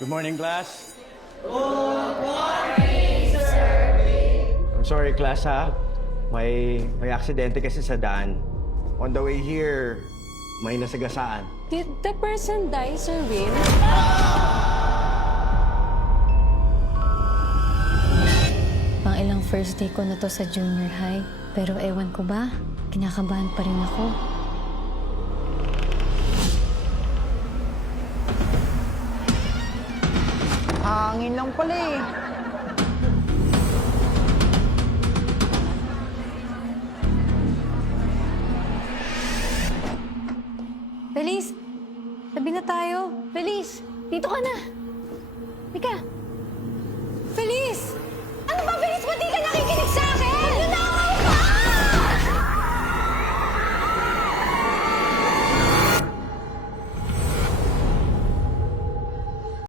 Good morning, class. Good morning, sir. I'm sorry, class, ha? May aksidente kasi sa daan. On the way here, may nasagasaan. Did the person die, Sir Will? Pang ilang first day ko na to sa junior high. Pero ewan ko ba, kinakabahan pa rin ako. Hangin lang pala eh. Feliz! Tabi na tayo! Feliz! Dito ka na! Halika!